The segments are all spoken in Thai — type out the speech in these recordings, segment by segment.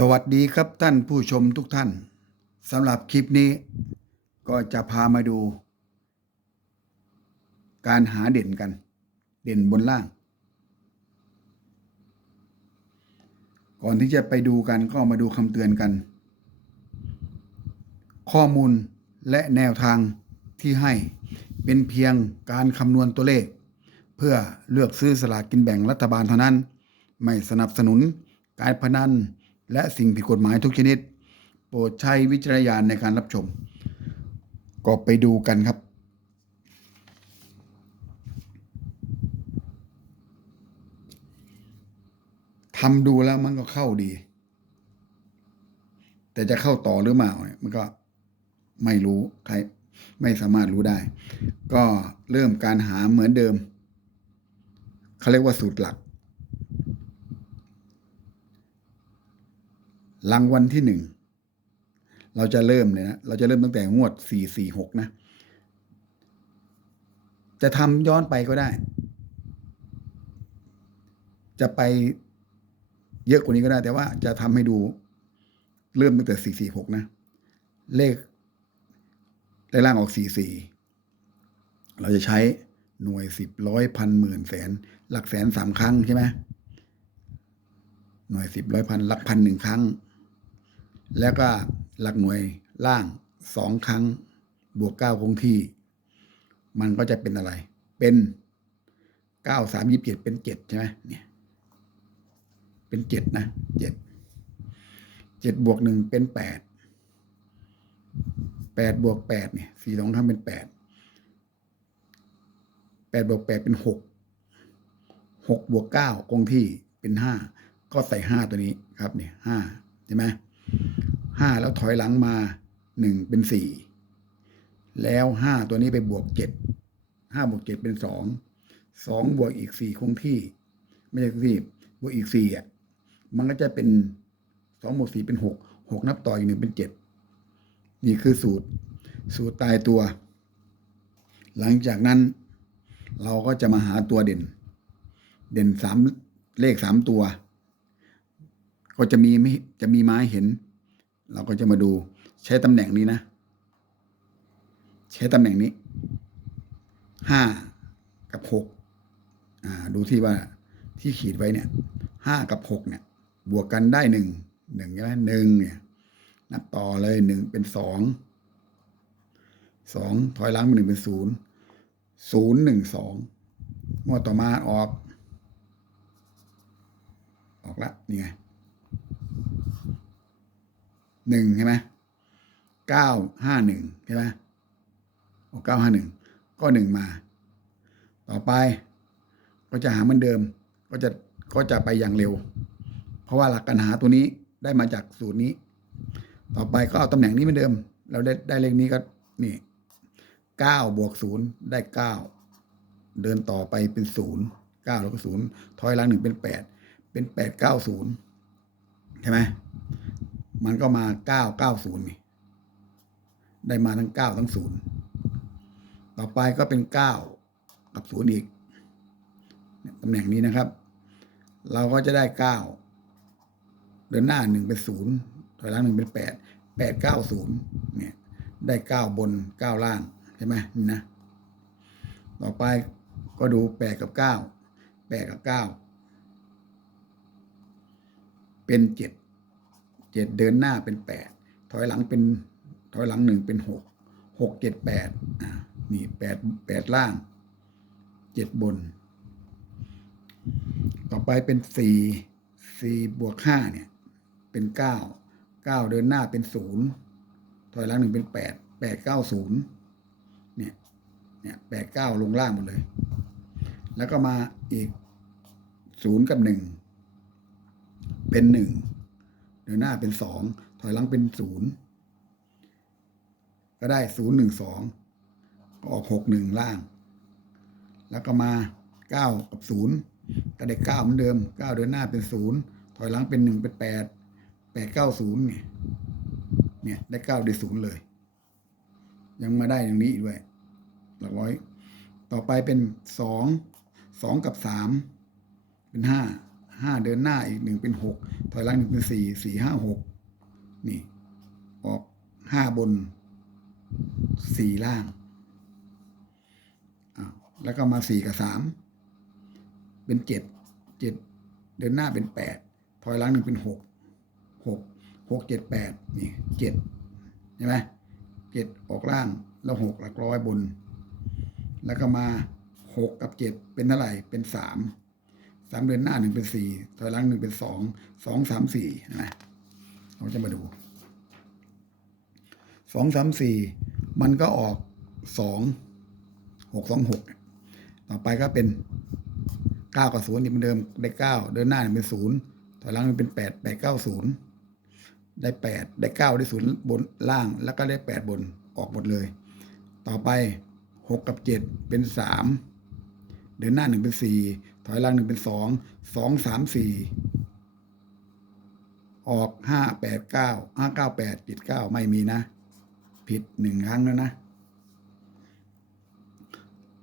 สวัสดีครับท่านผู้ชมทุกท่านสำหรับคลิปนี้ ก็จะพามาดู การหาเด่นกัน เด่นบนล่าง ก่อนที่จะไปดูกันก็มาดูคำเตือนกัน ข้อมูลและแนวทางที่ให้เป็นเพียงการคำนวณตัวเลข เพื่อเลือกซื้อสลากกินแบ่งรัฐบาลเท่านั้น ไม่สนับสนุนการพนัน และสิ่งผิดกฎหมายทุกชนิด โปรดใช้วิจารณญาณในการรับชม ก็ไปดูกันครับ ทำดูแล้วมันก็เข้าดี แต่จะเข้าต่อหรือเปล่าเนี่ยมันก็ไม่รู้ใครไม่สามารถรู้ได้ ก็เริ่มการหาเหมือนเดิม เขาเรียกว่าสูตรหลัก รางวัลที่หนึ่งเราจะเริ่มเลยนะเราจะเริ่มตั้งแต่งวดสี่สี่หกนะ จะทำย้อนไปก็ได้ จะไปเยอะกว่านี้ก็ได้ แต่ว่าจะทำให้ดูเริ่มตั้งแต่สี่สี่หกนะ เลขเลขล่างออกสี่สี่เราจะใช้หน่วยสิบร้อยพันหมื่นแสน หลักแสนสามครั้งใช่ไหมหน่วยสิบร้อยพันหลักพันหนึ่งครั้ง แล้วก็หลักหน่วยล่างสองครั้งบวกเก้าคงที่ มันก็จะเป็นอะไร เป็นเก้าสามยี่สิบเจ็ดเป็นเจ็ดใช่ไหมเนี่ย เป็นเจ็ดนะเจ็ดเจ็ดบวกหนึ่งเป็นแปดแปดบวกแปดเนี่ยสี่สองทำเป็นแปดแปดบวกแปดเป็นหกหกบวกเก้าคงที่เป็นห้าก็ใส่ห้าตัวนี้ครับเนี่ยห้าใช่ไหม ห้าแล้วถอยหลังมาหนึ่งเป็นสี่แล้วห้าตัวนี้ไปบวกเจ็ดห้าบวกเจ็ดเป็นสองสองบวกอีกสี่คงที่ ไม่ใช่คงที่บวกอีกสี่อะมันก็จะเป็นสองบวกสี่เป็นหกหกนับต่ออีกหนึ่งเป็นเจ็ดนี่คือสูตร สูตรตายตัว หลังจากนั้น เราก็จะมาหาตัวเด่น เด่นสามเลขสามตัว ก็จะมีไม่จะมีไม้เห็น เราก็จะมาดูใช้ตำแหน่งนี้นะ ใช้ตำแหน่งนี้ห้ากับหกอ่าดูที่ว่าที่ขีดไว้เนี่ยห้ากับหกเนี่ย บวกกันได้หนึ่งหนึ่งใช่ไหมหนึ่งเนี่ย นับต่อเลยหนึ่งเป็นสองสองถอยหลังเป็นหนึ่งเป็นศูนย์ศูนย์หนึ่งสองงวดต่อมาออก ออกละนี่ไง หนึ่งใช่ไหมเก้าห้าหนึ่งใช่ไหมออกเก้าห้าหนึ่งก็หนึ่งมา ต่อไปก็จะหาเหมือนเดิม ก็จะก็จะไปอย่างเร็ว เพราะว่าหลักการหาตัวนี้ได้มาจากสูตรนี้ ต่อไปก็เอาตำแหน่งนี้เหมือนเดิม เราได้ได้เลขนี้ก็นี่เก้าบวกศูนย์ได้เก้าเดินต่อไปเป็นศูนย์เก้าแล้วก็ศูนย์ถอยหลังหนึ่งเป็นแปดเป็นแปดเก้าศูนย์ใช่ไหม มันก็มาเก้าเก้าศูนย์นี่ได้มาทั้งเก้าทั้งศูนย์ต่อไปก็เป็นเก้ากับศูนย์อีกตำแหน่งนี้นะครับ เราก็จะได้เก้าเดินหน้าหนึ่งเป็นศูนย์ถอยหลังหนึ่งเป็นแปดแปดเก้าศูนย์เนี่ย ได้เก้าบนเก้าล่างใช่ไหมนี่นะต่อไปก็ดูแปดกับเก้าแปดกับเก้าเป็นเจ็ด เจ็ดเดินหน้าเป็นแปดถอยหลังเป็นถอยหลังหนึ่งเป็นหกหกเจ็ดแปดอ่านี่แปดแปดล่างเจ็ดบน ต่อไปเป็นสี่สี่บวกห้าเนี่ยเป็นเก้าเก้าเดินหน้าเป็นศูนย์ถอยหลังหนึ่งเป็นแปดแปดเก้าศูนย์เนี่ยเนี่ยแปดเก้าลงล่างหมดเลย แล้วก็มาอีกศูนย์กับหนึ่งเป็นหนึ่ง เดินหน้าเป็นสองถอยหลังเป็นศูนย์ก็ได้ศูนย์หนึ่งสองก็ออกหกหนึ่งล่าง แล้วก็มาเก้ากับศูนย์ก็ได้เก้าเหมือนเดิมเก้าเดินหน้าเป็นศูนย์ถอยหลังเป็นหนึ่งเป็นแปดแปดเก้าศูนย์เนี่ยเนี่ยได้เก้าได้ศูนย์เลย ยังมาได้อย่างนี้อีกด้วยหลักร้อย ต่อไปเป็นสองสองกับสามเป็นห้า ห้าเดินหน้าอีกหนึ่งเป็นหกถอยหลังหนึ่งเป็นสี่สี่ห้าหกนี่ ออกห้าบนสี่ล่างอ้าวแล้วก็มาสี่กับสามเป็นเจ็ดเจ็ดเดินหน้าเป็นแปดถอยหลังหนึ่งเป็นหกหกหกเจ็ดแปดนี่เจ็ดใช่ไหมเจ็ดออกล่างแล้วหกหลักร้อยบน แล้วก็มาหกกับเจ็ดเป็นเท่าไหร่เป็นสาม สามเดือนหน้าหนึ่งเป็นสี่ถอยหลังหนึ่งเป็นสองสองสามสี่นะเราจะมาดูสองสามสี่มันก็ออกสองหกสองหกต่อไปก็เป็นเก้ากับศูนย์นี่เหมือนเดิมได้เก้าเดินหน้าหนึ่งเป็นศูนย์ถอยหลังหนึ่งเป็นแปดแปดเก้าศูนย์ได้แปดได้เก้าได้ศูนย์บนล่าง แล้วก็ได้แปดบนออกหมดเลย ต่อไปหกกับเจ็ดเป็นสาม เดินหน้าหนึ่งเป็นสี่ถอยหลังหนึ่งเป็นสองสองสามสี่ออกห้าแปดเก้าห้าเก้าแปดเจ็ดเก้าไม่มีนะ ผิดหนึ่งครั้งแล้วนะ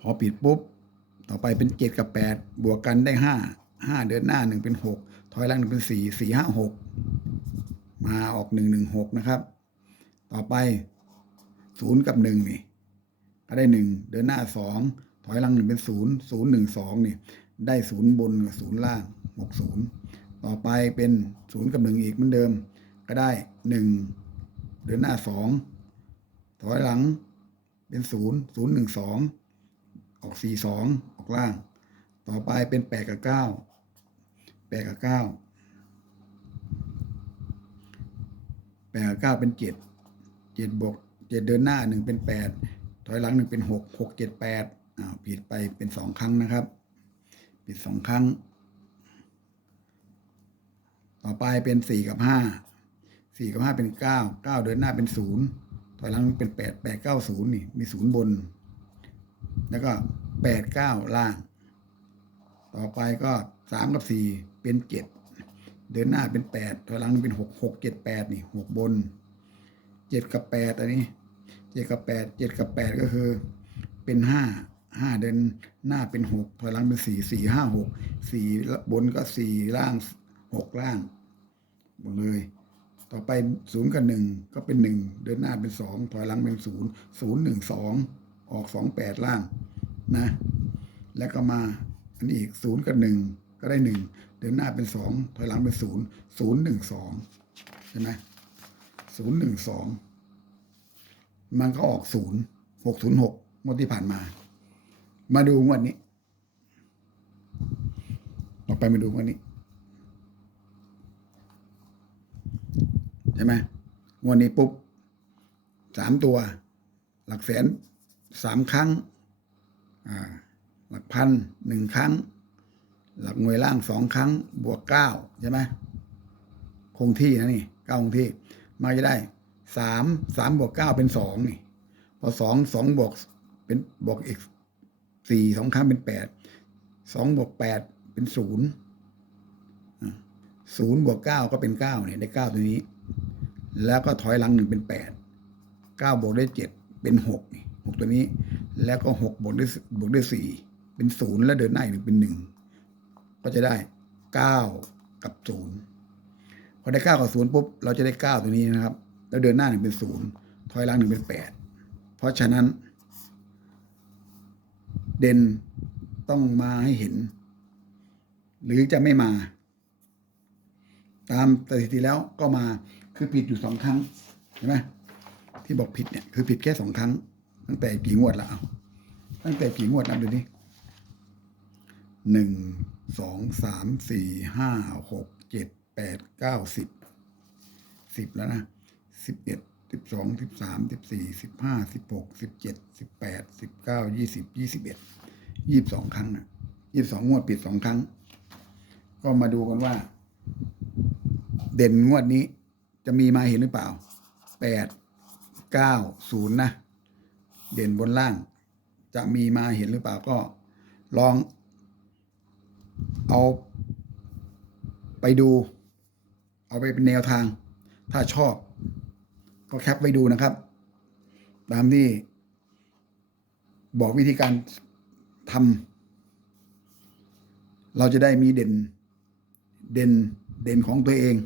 พอผิดปุ๊บ ต่อไปเป็นเจ็ดกับแปดบวกกันได้ห้าห้าเดินหน้าหนึ่งเป็นหกถอยหลังหนึ่งเป็นสี่สี่ห้าหกมาออกหนึ่งหนึ่งหกนะครับ ต่อไปศูนย์กับหนึ่งนี่ก็ได้หนึ่งเดินหน้าสอง ถอยหลังหนึ่งเป็นศูนย์ศูนย์หนึ่งสองนี่ได้ศูนย์บนกับศูนย์ล่างหกศูนย์ต่อไปเป็นศูนย์กับหนึ่งอีกเหมือนเดิม ก็ได้หนึ่งเดินหน้าสองถอยหลังเป็นศูนย์ศูนย์หนึ่งสองออกสี่สองออกล่าง ต่อไปเป็นแปดกับเก้าแปดกับเก้าแปดกับเก้าเป็นเจ็ดเจ็ดบวกเจ็ดเดินหน้าหนึ่งเป็นแปดถอยหลังหนึ่งเป็นหกหกเจ็ดแปด อ้าวผิดไปเป็นสองครั้งนะครับผิดสองครั้ง ต่อไปเป็นสี่กับห้าสี่กับห้าเป็นเก้าเก้าเดินหน้าเป็นศูนย์ถอยหลังเป็นแปดแปดเก้าศูนย์นี่มีศูนย์บน แล้วก็แปดเก้าล่าง ต่อไปก็สามกับสี่เป็นเจ็ดเดินหน้าเป็นแปดถอยหลังเป็นหกหกเจ็ดแปดนี่หกบนเจ็ดกับแปดอันนี้เจ็ดกับแปดเจ็ดกับแปดก็คือ เป็นห้า ห้าเดินหน้าเป็นหกถอยหลังเป็นสี่สี่ห้าหกสี่บนก็สี่ล่างหกล่างหมดเลย ต่อไปศูนย์กับหนึ่งก็เป็นหนึ่งเดินหน้าเป็นสองถอยหลังเป็นศูนย์ศูนย์หนึ่งสองออกสองแปดล่างนะ แล้วก็มาอันนี้อีกศูนย์กับหนึ่งก็ได้หนึ่งเดินหน้าเป็นสองถอยหลังเป็นศูนย์ศูนย์หนึ่งสองใช่ไหมศูนย์หนึ่งสองมันก็ออกศูนย์หกศูนย์หกงวดที่ผ่านมา มาดูงวดนี้ ต่อไปมาดูงวดนี้ ใช่ไหมงวดนี้ปุ๊บสามตัว หลักแสนสามครั้ง หลักพันหนึ่งครั้ง หลักหน่วยล่างสองครั้ง บวกเก้าใช่ไหมคงที่นะนี่เก้าคงที่มาจะได้สามสามบวกเก้าเป็นสองนี่ พอสองสองบวกเป็นบวกอีก สี่สองครั้งเป็นแปดสองบวกแปดเป็นศูนย์ศูนย์บวกเก้าก็เป็นเก้าเนี่ยได้เก้าตัวนี้ แล้วก็ถอยหลังหนึ่งเป็นแปดเก้าบวกได้เจ็ดเป็นหกหกตัวนี้ แล้วก็หกบวกได้บวกได้สี่เป็นศูนย์แล้วเดินหน้าอีกหนึ่งเป็นหนึ่งก็จะได้เก้ากับศูนย์พอได้เก้ากับศูนย์ปุ๊บเราจะได้เก้าตัวนี้นะครับ แล้วเดินหน้าหนึ่งเป็นศูนย์ถอยหลังหนึ่งเป็นแปดเพราะฉะนั้น เด่นต้องมาให้เห็น หรือจะไม่มา ตามสถิติแล้วก็มาคือผิดอยู่สองครั้งเห็นไหมที่บอกผิดเนี่ยคือผิดแค่สองครั้ง ตั้งแต่กี่งวดแล้วเอาตั้งแต่กี่งวดนับดูดิหนึ่งสองสามสี่ห้าหกเจ็ดแปดเก้าสิบสิบแล้วนะสิบเอ็ด สิบสองสิบสามสิบสี่สิบห้าสิบหกสิบเจ็ดสิบแปดสิบเก้ายี่สิบยี่สิบเอ็ดยี่สิบสองครั้งนะยี่สิบสองงวดปิดสองครั้ง ก็มาดูกันว่า เด่นงวดนี้ จะมีมาเห็นหรือเปล่าแปดเก้าศูนย์นะ เด่นบนล่าง จะมีมาเห็นหรือเปล่าก็ลอง เอาไปดู เอาไปเป็นแนวทาง ถ้าชอบ ก็แคปไว้ดูนะครับ ตามที่บอกวิธีการทำเราจะได้มีเด่นเด่นเด่นของตัวเอง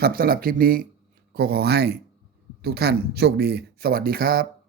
ครับสำหรับคลิปนี้ก็ขอให้ทุกท่านโชคดี สวัสดีครับ